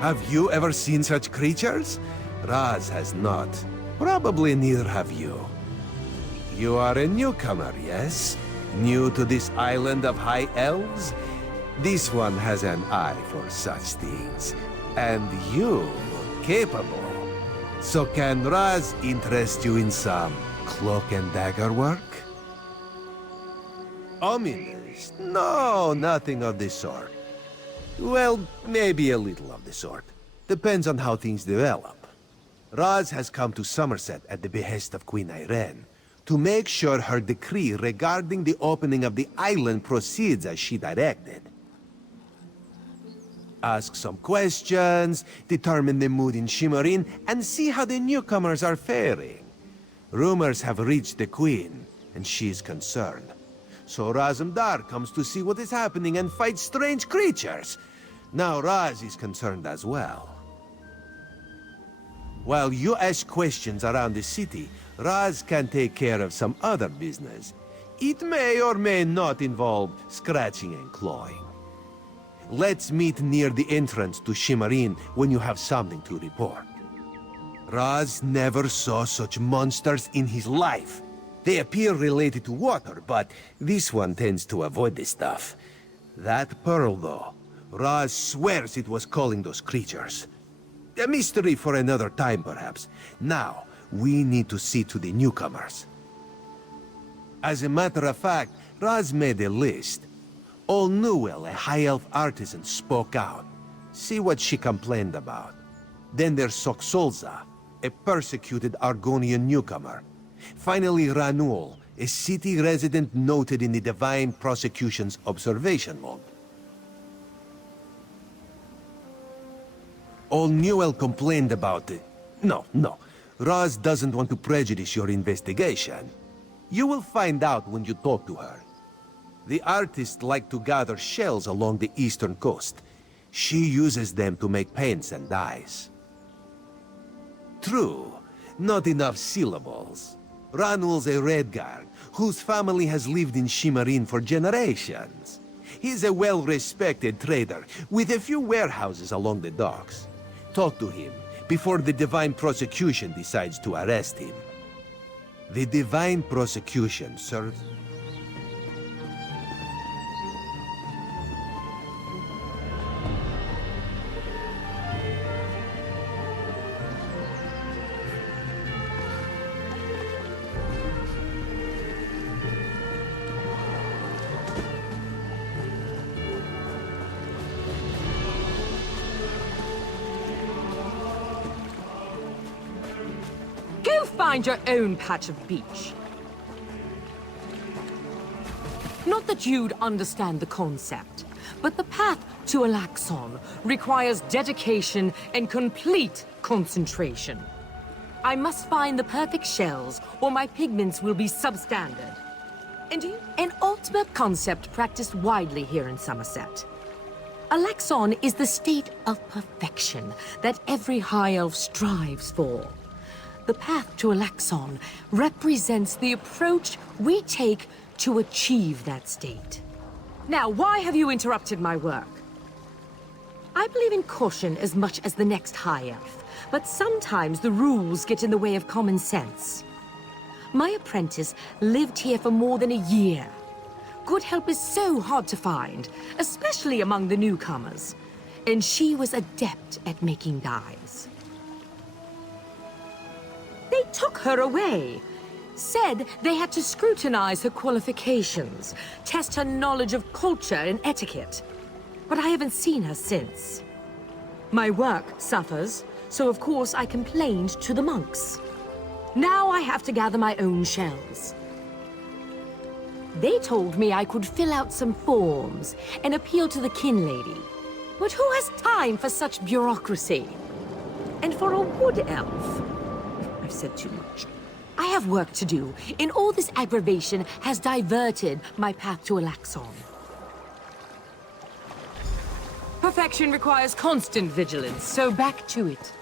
Have you ever seen such creatures? Raz has not. Probably neither have you. You are a newcomer, yes? New to this island of high elves? This one has an eye for such things. And you look capable. So can Raz interest you in some cloak and dagger work? Ominous? No, nothing of the sort. Well, maybe a little of the sort. Depends on how things develop. Raz has come to Somerset at the behest of Queen Irene to make sure her decree regarding the opening of the island proceeds as she directed. Ask some questions, determine the mood in Shimmerin, and see how the newcomers are faring. Rumors have reached the Queen, and she is concerned. So Razumdar comes to see what is happening and fight strange creatures. Now Raz is concerned as well. While you ask questions around the city, Raz can take care of some other business. It may or may not involve scratching and clawing. Let's meet near the entrance to Shimmerin when you have something to report. Raz never saw such monsters in his life. They appear related to water, but this one tends to avoid this stuff. That pearl, though, Raz swears it was calling those creatures. A mystery for another time, perhaps. Now, we need to see to the newcomers. As a matter of fact, Raz made a list. Old Newell, a high elf artisan, spoke out. See what she complained about. Then there's Soxolza, a persecuted Argonian newcomer. Finally, Ranul, a city resident noted in the Divine Prosecution's observation log. Old Newell complained about it. No. Raz doesn't want to prejudice your investigation. You will find out when you talk to her. The artists like to gather shells along the eastern coast. She uses them to make paints and dyes. True, not enough syllables. Ranul's a Redguard, whose family has lived in Shimmerin for generations. He's a well-respected trader, with a few warehouses along the docks. Talk to him before the Divine Prosecution decides to arrest him. The Divine Prosecution serves... Find your own patch of beach. Not that you'd understand the concept, but the path to Alaxon requires dedication and complete concentration. I must find the perfect shells, or my pigments will be substandard. An ultimate concept practiced widely here in Somerset. Alaxon is the state of perfection that every high elf strives for. The path to Alaxon represents the approach we take to achieve that state. Now, why have you interrupted my work? I believe in caution as much as the next high elf, but sometimes the rules get in the way of common sense. My apprentice lived here for more than a year. Good help is so hard to find, especially among the newcomers, and she was adept at making dyes. They took her away. Said they had to scrutinize her qualifications, test her knowledge of culture and etiquette. But I haven't seen her since. My work suffers, so of course I complained to the monks. Now I have to gather my own shells. They told me I could fill out some forms and appeal to the kin lady. But who has time for such bureaucracy? And for a wood elf? I've said too much. I have work to do, and all this aggravation has diverted my path to Alaxon. Perfection requires constant vigilance, so back to it.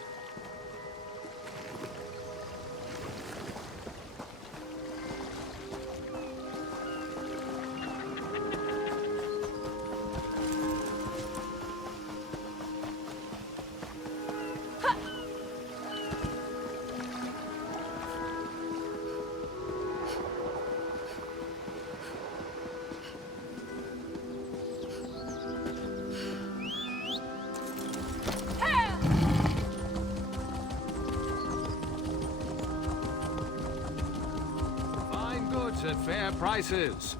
goods at fair prices.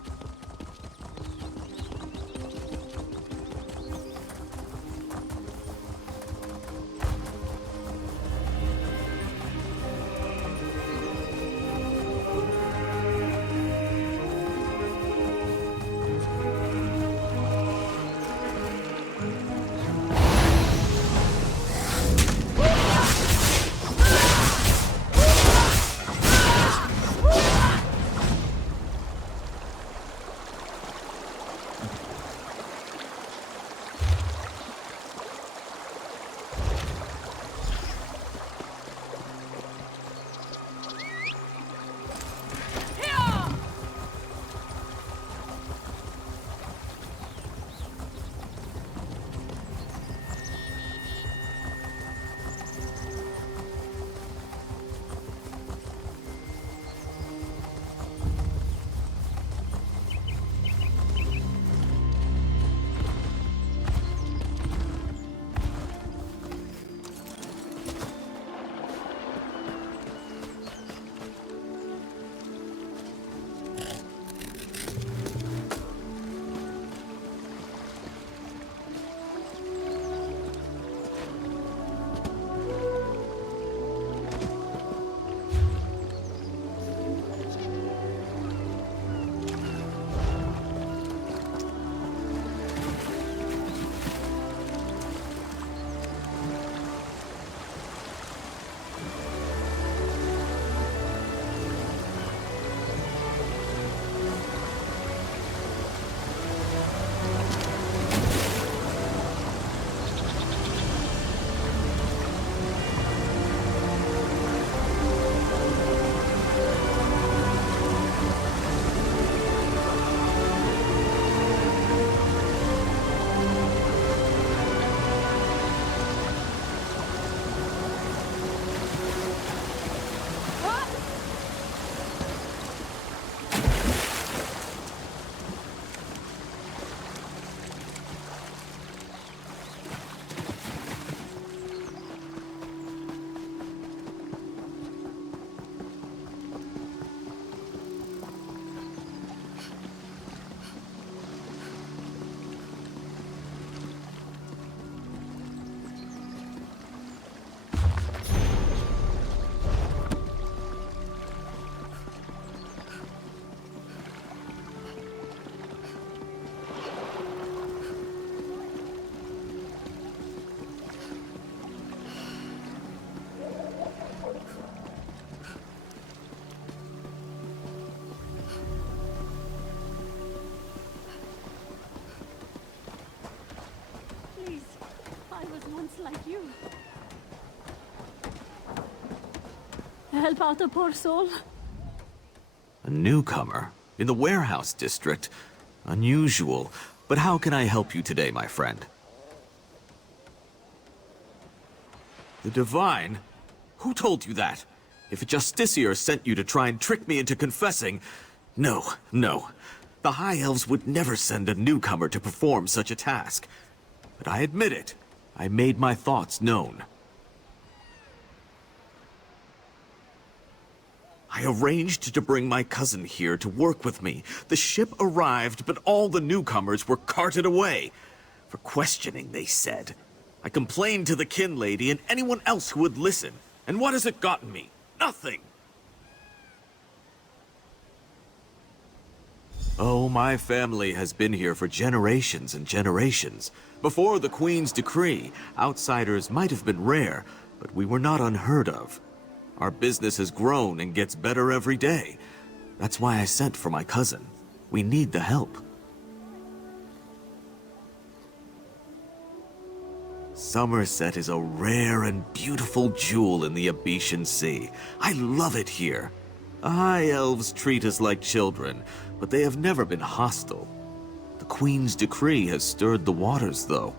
Like you. Help out a poor soul. A newcomer? In the warehouse district? Unusual. But how can I help you today, my friend? The Divine? Who told you that? If a Justiciar sent you to try and trick me into confessing... No, no. The High Elves would never send a newcomer to perform such a task. But I admit it. I made my thoughts known. I arranged to bring my cousin here to work with me. The ship arrived, but all the newcomers were carted away. For questioning, they said. I complained to the kin lady and anyone else who would listen. And what has it gotten me? Nothing! Oh, my family has been here for generations and generations. Before the Queen's decree, outsiders might have been rare, but we were not unheard of. Our business has grown and gets better every day. That's why I sent for my cousin. We need the help. Somerset is a rare and beautiful jewel in the Abetian Sea. I love it here. The High Elves treat us like children, but they have never been hostile. The Queen's decree has stirred the waters, though.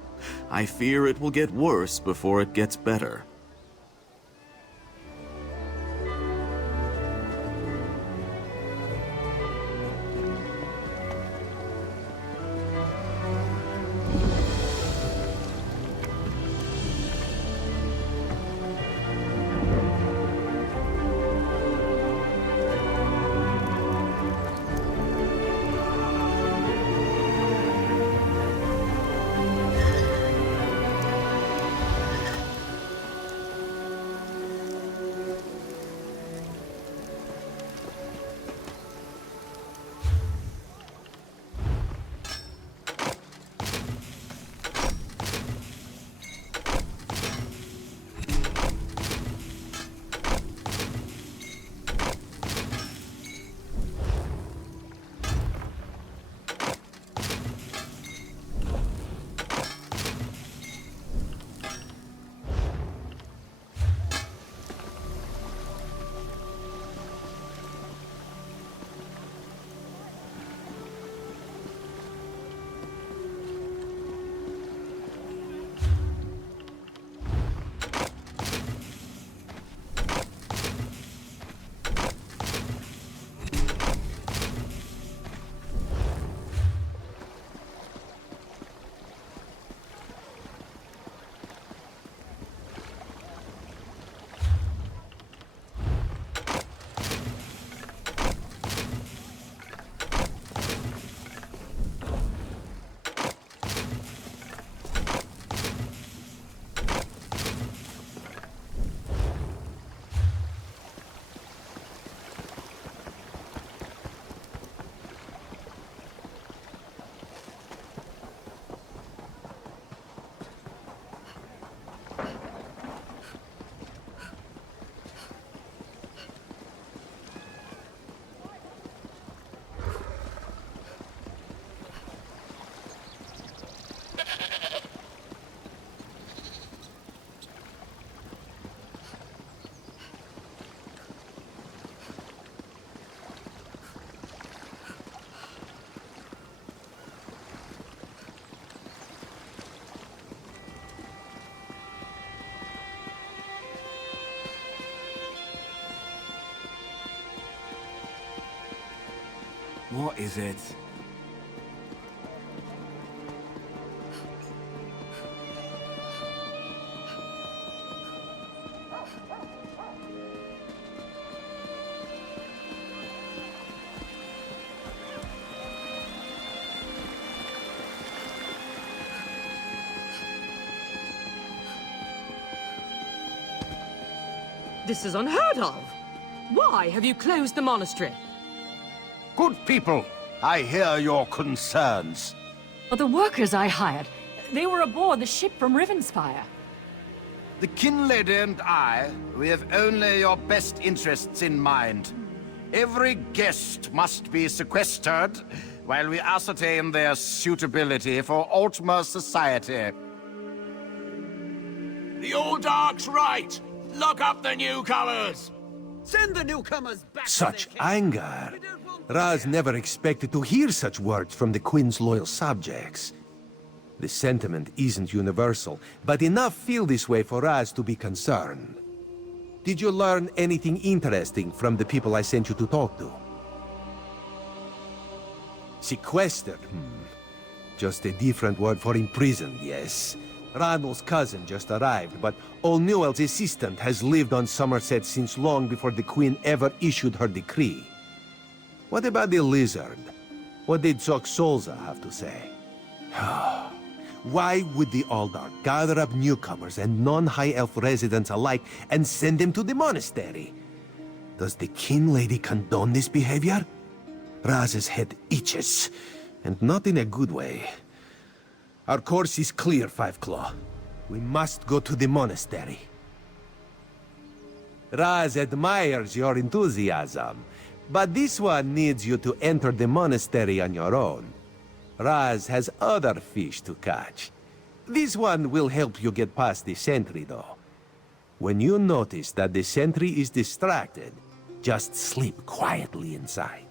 I fear it will get worse before it gets better. What is it? This is unheard of. Why have you closed the monastery? Good people, I hear your concerns. But the workers I hired, they were aboard the ship from Rivenspire. The kin lady and I, we have only your best interests in mind. Every guest must be sequestered while we ascertain their suitability for Altmer society. The old dog's right! Lock up the newcomers! Send the newcomers back Such to their camp. anger. Raz never expected to hear such words from the Queen's loyal subjects. The sentiment isn't universal, but enough feel this way for Raz to be concerned. Did you learn anything interesting from the people I sent you to talk to? Sequestered? Just a different word for imprisoned, yes. Ranul's cousin just arrived, but O'Newell's assistant has lived on Somerset since long before the Queen ever issued her decree. What about the lizard? What did Solza have to say? Why would the Aldar gather up newcomers and non-High Elf residents alike and send them to the monastery? Does the King Lady condone this behavior? Raz's head itches, and not in a good way. Our course is clear, Five Claw. We must go to the monastery. Raz admires your enthusiasm, but this one needs you to enter the monastery on your own. Raz has other fish to catch. This one will help you get past the sentry, though. When you notice that the sentry is distracted, just sleep quietly inside.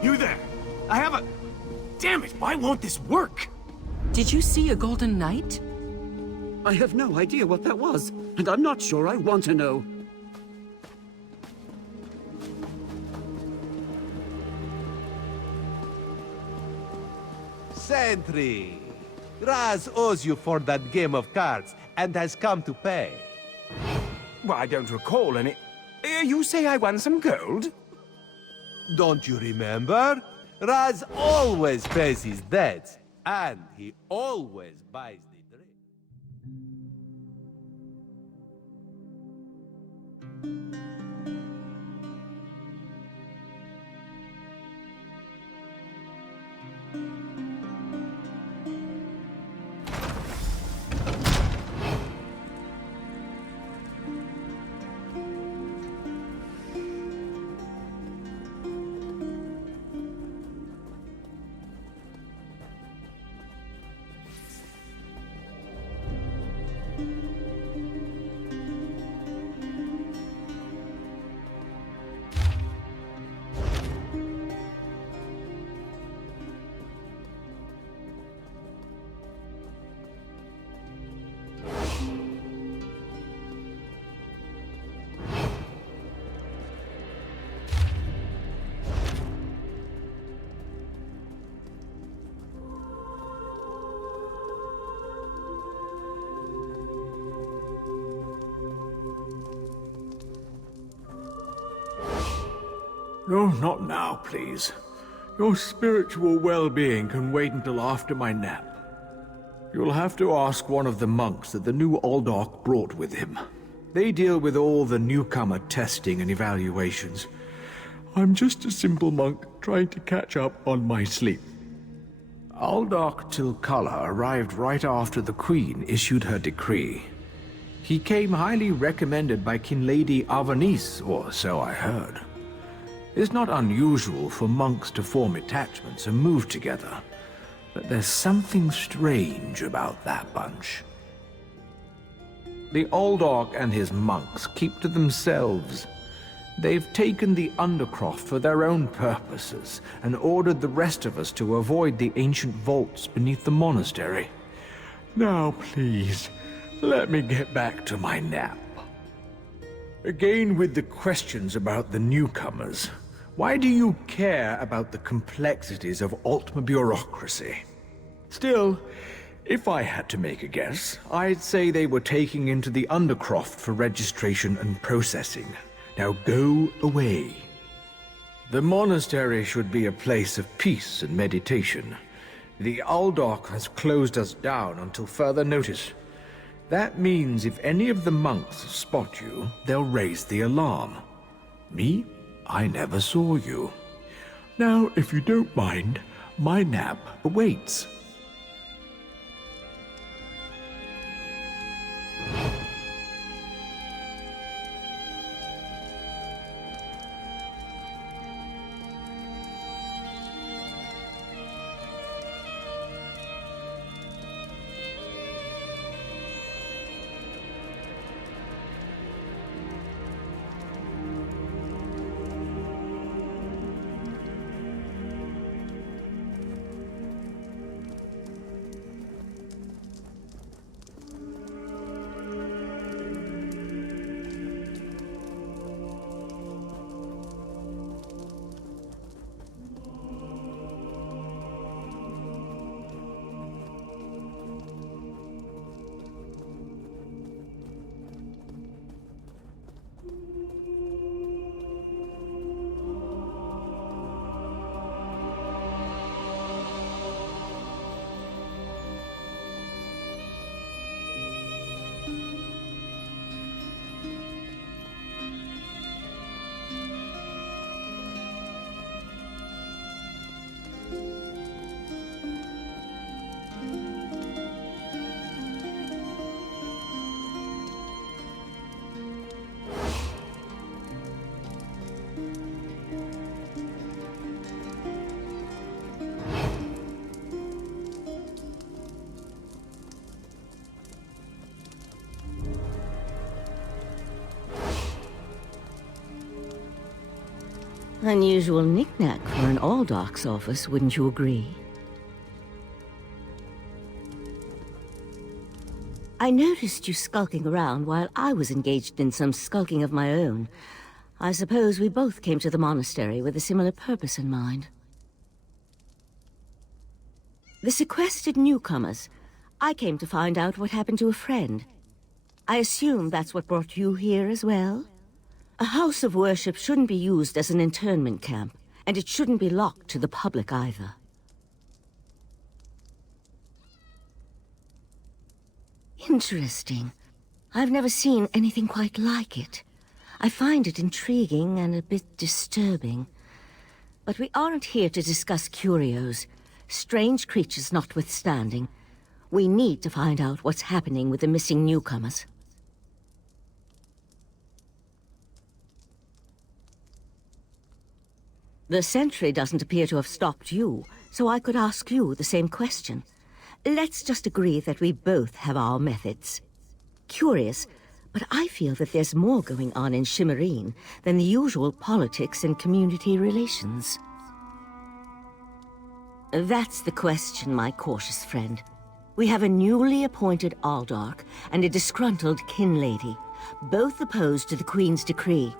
You there! I have a... Damn it, why won't this work? Did you see a golden knight? I have no idea what that was, and I'm not sure I want to know. Sentry! Raz owes you for that game of cards and has come to pay. Well, I don't recall any... you say I won some gold? Don't you remember? Raz always pays his debts, and he always buys the drink. No, not now, please. Your spiritual well-being can wait until after my nap. You'll have to ask one of the monks that the new Aldork brought with him. They deal with all the newcomer testing and evaluations. I'm just a simple monk trying to catch up on my sleep. Aldark Tilkala arrived right after the Queen issued her decree. He came highly recommended by King Lady Avanice, or so I heard. It's not unusual for monks to form attachments and move together, but there's something strange about that bunch. The Aldark and his monks keep to themselves. They've taken the Undercroft for their own purposes and ordered the rest of us to avoid the ancient vaults beneath the monastery. Now, please, let me get back to my nap. Again with the questions about the newcomers. Why do you care about the complexities of Altma bureaucracy? Still, if I had to make a guess, I'd say they were taking into the Undercroft for registration and processing. Now go away. The monastery should be a place of peace and meditation. The Aldark has closed us down until further notice. That means if any of the monks spot you, they'll raise the alarm. Me? I never saw you. Now, if you don't mind, my nap awaits. Unusual knick-knack for an Aldark's office, wouldn't you agree? I noticed you skulking around while I was engaged in some skulking of my own. I suppose we both came to the monastery with a similar purpose in mind. The sequestered newcomers. I came to find out what happened to a friend. I assume that's what brought you here as well? A house of worship shouldn't be used as an internment camp, and it shouldn't be locked to the public either. Interesting. I've never seen anything quite like it. I find it intriguing and a bit disturbing. But we aren't here to discuss curios. Strange creatures notwithstanding, we need to find out what's happening with the missing newcomers. The sentry doesn't appear to have stopped you, so I could ask you the same question. Let's just agree that we both have our methods. Curious, but I feel that there's more going on in Shimmerine than the usual politics and community relations. That's the question, my cautious friend. We have a newly appointed Aldark and a disgruntled kin lady, both opposed to the Queen's decree.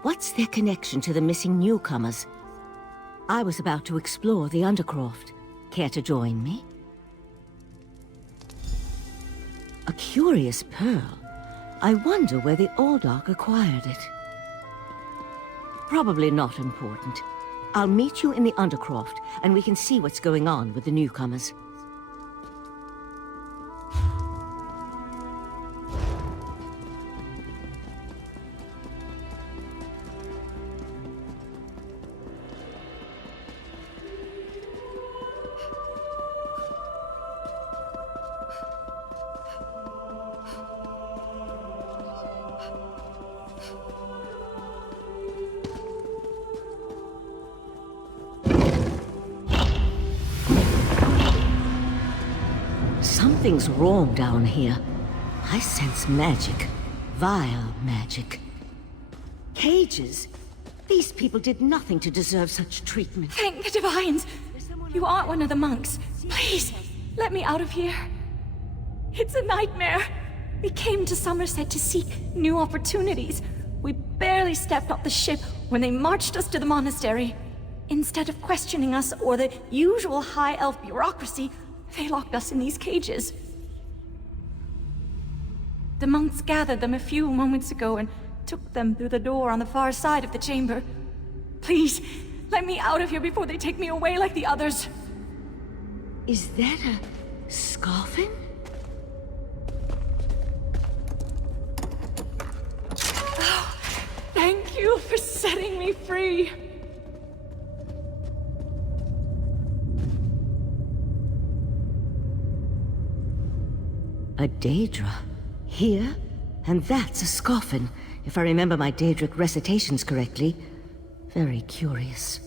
What's their connection to the missing newcomers? I was about to explore the Undercroft. Care to join me? A curious pearl. I wonder where the Aldark acquired it. Probably not important. I'll meet you in the Undercroft, and we can see what's going on with the newcomers. Something's wrong down here. I sense magic. Vile magic. Cages? These people did nothing to deserve such treatment. Thank the Divines! You aren't one of the monks. Please, let me out of here. It's a nightmare. We came to Somerset to seek new opportunities. We barely stepped off the ship when they marched us to the monastery. Instead of questioning us or the usual high elf bureaucracy, they locked us in these cages. The monks gathered them a few moments ago and took them through the door on the far side of the chamber. Please, let me out of here before they take me away like the others. Is that a scoffin? Oh, thank you for setting me free. A Daedra. Here? And that's a scoffin, if I remember my Daedric recitations correctly. Very curious.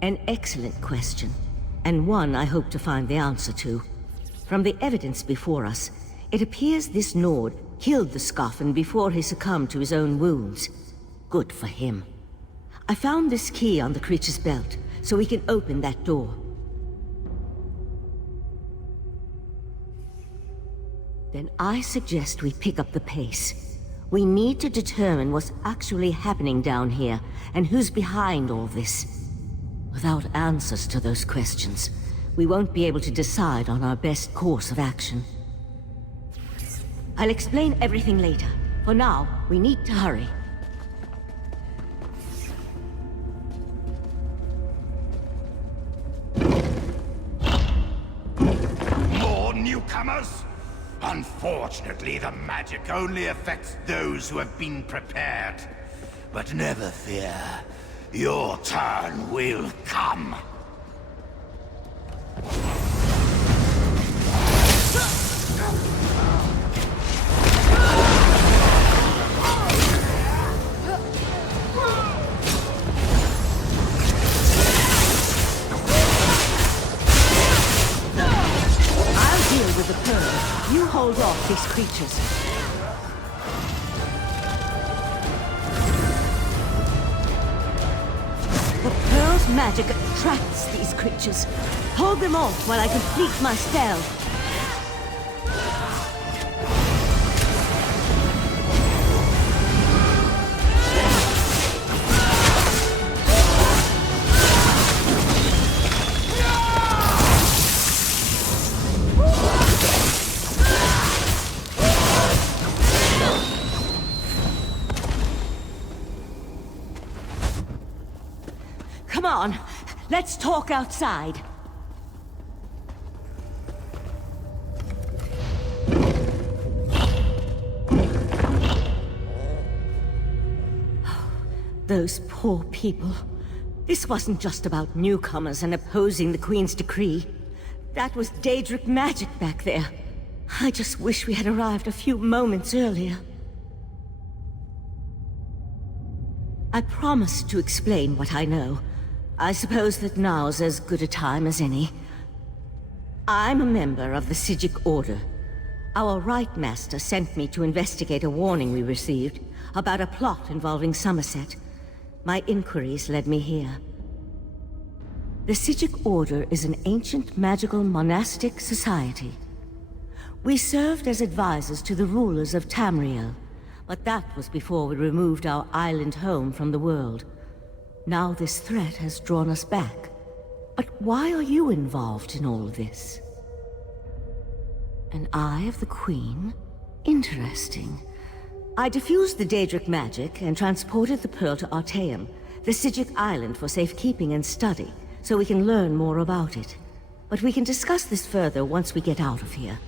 An excellent question, and one I hope to find the answer to. From the evidence before us, it appears this Nord killed the Scoffin before he succumbed to his own wounds. Good for him. I found this key on the creature's belt, so we can open that door. Then I suggest we pick up the pace. We need to determine what's actually happening down here, and who's behind all this. Without answers to those questions, we won't be able to decide on our best course of action. I'll explain everything later. For now, we need to hurry. More newcomers? Unfortunately, the magic only affects those who have been prepared. But never fear. Your turn will come. I'll deal with the pearl. You hold off these creatures. The pearl's magic attracts these creatures. Hold them off while I complete my spell. Come on, let's talk outside. Those poor people. This wasn't just about newcomers and opposing the Queen's decree. That was Daedric magic back there. I just wish we had arrived a few moments earlier. I promised to explain what I know. I suppose that now's as good a time as any. I'm a member of the Sigic Order. Our Rite Master sent me to investigate a warning we received about a plot involving Somerset. My inquiries led me here. The Sigic Order is an ancient magical monastic society. We served as advisors to the rulers of Tamriel, but that was before we removed our island home from the world. Now this threat has drawn us back. But why are you involved in all this? An Eye of the Queen? Interesting. I diffused the Daedric magic and transported the pearl to Artaeum, the Sigic island for safekeeping and study, so we can learn more about it. But we can discuss this further once we get out of here.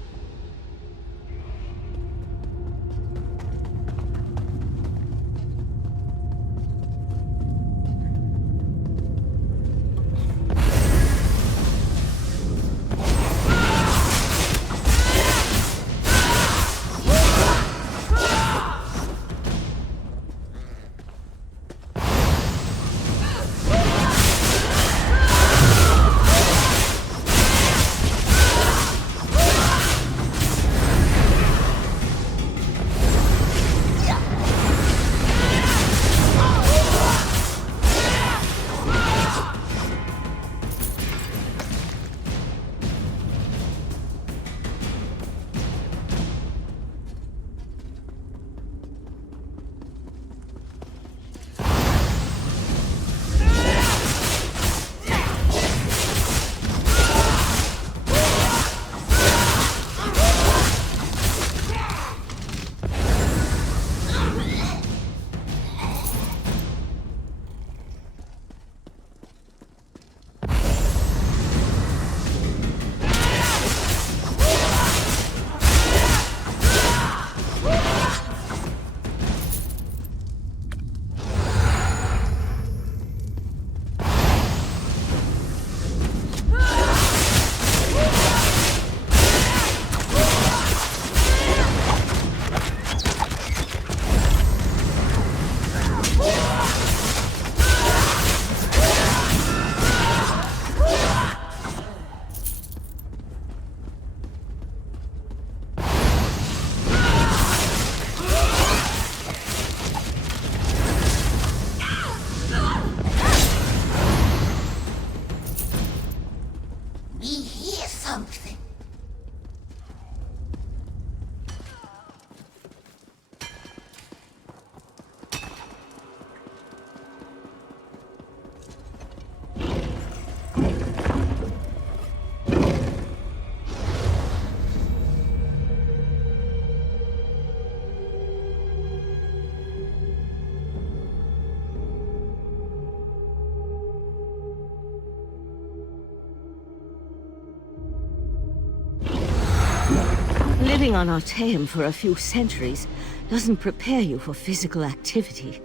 Living on Artaeum for a few centuries doesn't prepare you for physical activity.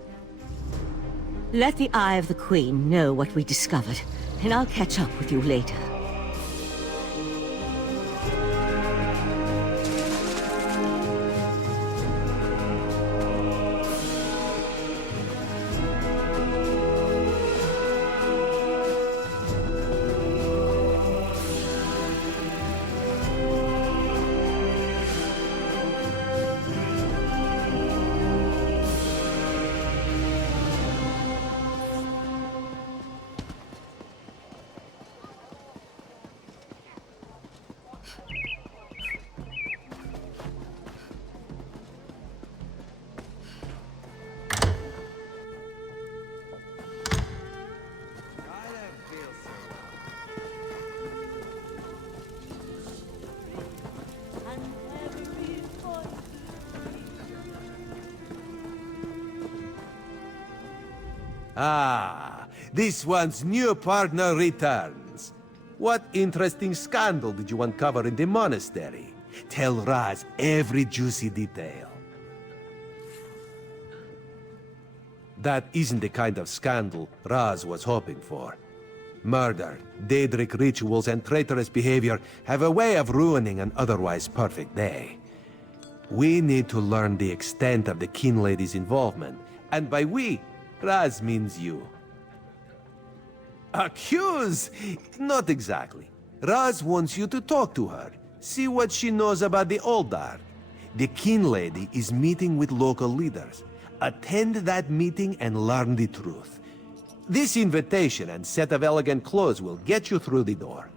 Let the Eye of the Queen know what we discovered, and I'll catch up with you later. Ah, this one's new partner returns. What interesting scandal did you uncover in the monastery? Tell Raz every juicy detail. That isn't the kind of scandal Raz was hoping for. Murder, Daedric rituals, and traitorous behavior have a way of ruining an otherwise perfect day. We need to learn the extent of the Kin Lady's involvement, and by we, Raz means you. Accuse? Not exactly. Raz wants you to talk to her, see what she knows about the Eldar. The Kin Lady is meeting with local leaders. Attend that meeting and learn the truth. This invitation and set of elegant clothes will get you through the door.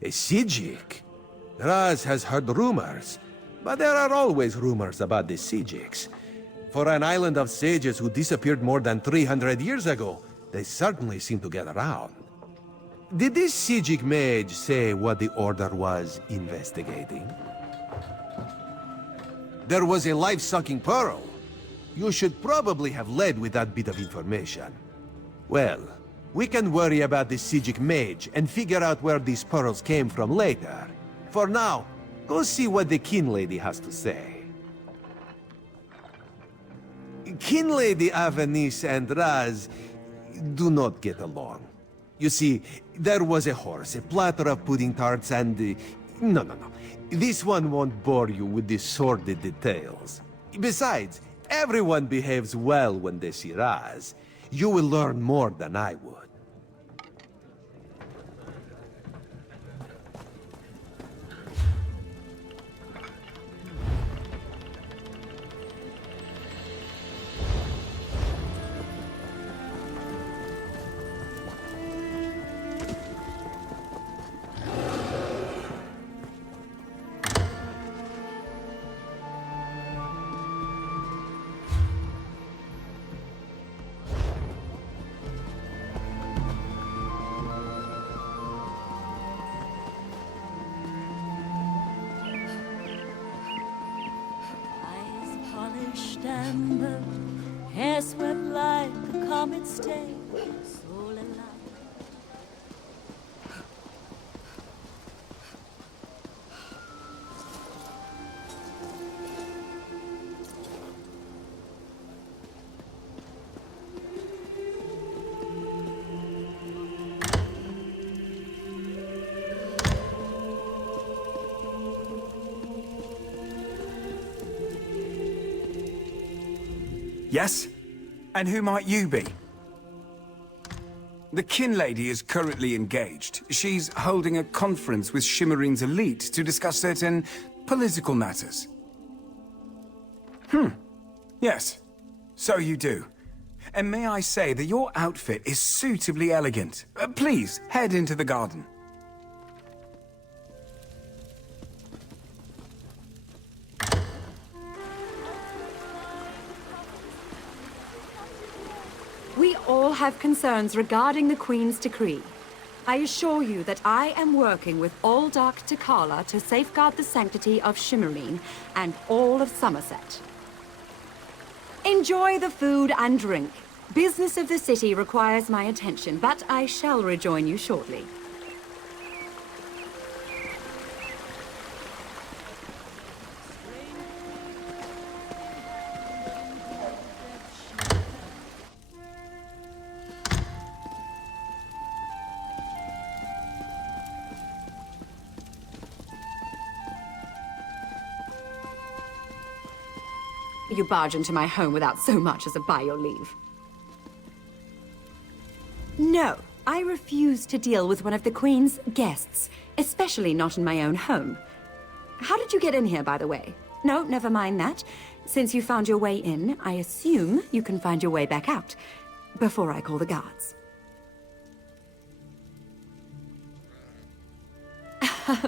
A Sijik? Raz has heard rumors, but there are always rumors about the Sijiks. For an island of sages who disappeared more than 300 years ago, they certainly seem to get around. Did this Sijik mage say what the Order was investigating? There was a life-sucking pearl. You should probably have led with that bit of information. Well, we can worry about the Sijik mage and figure out where these pearls came from later. For now, go see what the Kin Lady has to say. Kin Lady Avanice and Raz do not get along. You see, there was a horse, a platter of pudding tarts, and... No. This one won't bore you with the sordid details. Besides, everyone behaves well when they see Raz. You will learn more than I would. Amber, hair swept like a comet's tail, soul alive. Yes? And who might you be? The Kin Lady is currently engaged. She's holding a conference with Shimmerine's elite to discuss certain political matters. Yes. So you do. And may I say that your outfit is suitably elegant. Please, head into the garden. We all have concerns regarding the Queen's decree. I assure you that I am working with all Dark Takala to safeguard the sanctity of Shimmerine and all of Somerset. Enjoy the food and drink. Business of the city requires my attention, but I shall rejoin you shortly. you barge into my home without so much as a by your leave. No, I refuse to deal with one of the Queen's guests, especially not in my own home. How did you get in here, by the way? No, never mind that. Since you found your way in, I assume you can find your way back out, before I call the guards.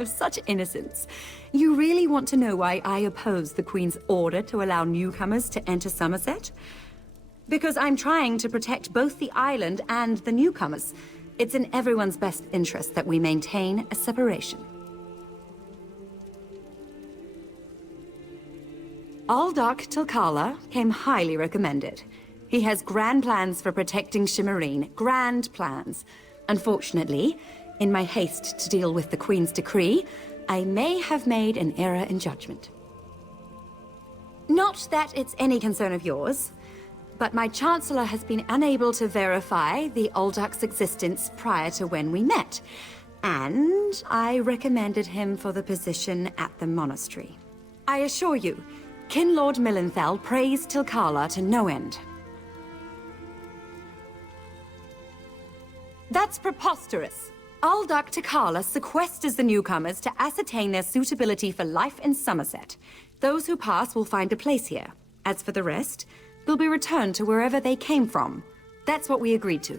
Such innocence. You really want to know why I oppose the Queen's order to allow newcomers to enter Somerset? Because I'm trying to protect both the island and the newcomers. It's in everyone's best interest that we maintain a separation. Aldark Tilkala came highly recommended. He has grand plans for protecting Shimmerine. Grand plans. Unfortunately, in my haste to deal with the Queen's decree, I may have made an error in judgment. Not that it's any concern of yours, but my Chancellor has been unable to verify the Aldark's existence prior to when we met, and I recommended him for the position at the monastery. I assure you, Kinlord Millenthal praised Tilkala to no end. That's preposterous. Aldark Tilkala sequesters the newcomers to ascertain their suitability for life in Somerset. Those who pass will find a place here. As for the rest, they'll be returned to wherever they came from. That's what we agreed to.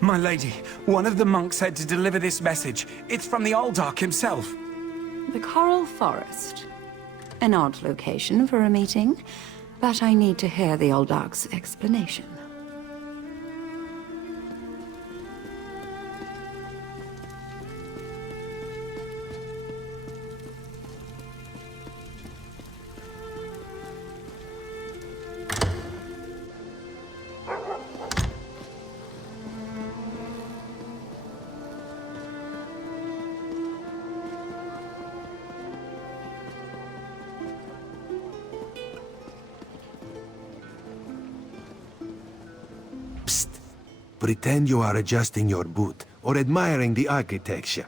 My lady, one of the monks said to deliver this message. It's from the Aldark himself. The Coral Forest. An odd location for a meeting, but I need to hear the Aldark's explanation. Pretend you are adjusting your boot or admiring the architecture.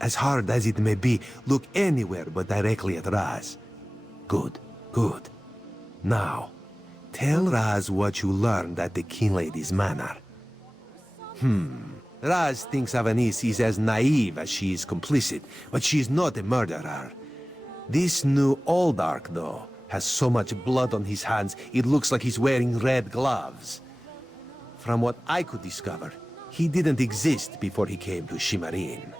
As hard as it may be, look anywhere but directly at Raz. Good, good. Now, tell Raz what you learned at the King Lady's manor. Raz thinks Avanis is as naive as she is complicit, but she is not a murderer. This new Aldark, though, has so much blood on his hands, it looks like he's wearing red gloves. From what I could discover, he didn't exist before he came to Shimmerine.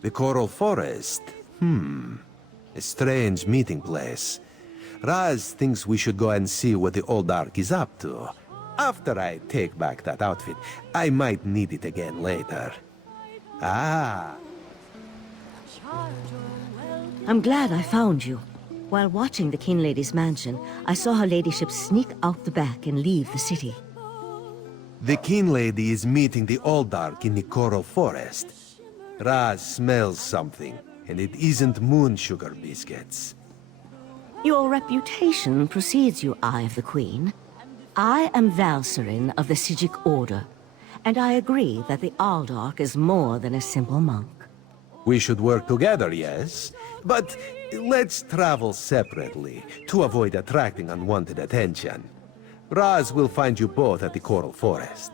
The Coral Forest? A strange meeting place. Raz thinks we should go and see what the Aldark is up to. After I take back that outfit, I might need it again later. Ah! I'm glad I found you. While watching the King Lady's mansion, I saw her ladyship sneak out the back and leave the city. The King Lady is meeting the Aldark in the Coral Forest. Raz smells something, and it isn't moon sugar biscuits. Your reputation precedes you, Eye of the Queen. I am Valserin of the Sijic Order, and I agree that the Aldark is more than a simple monk. We should work together, yes? But let's travel separately, to avoid attracting unwanted attention. Raz will find you both at the Coral Forest.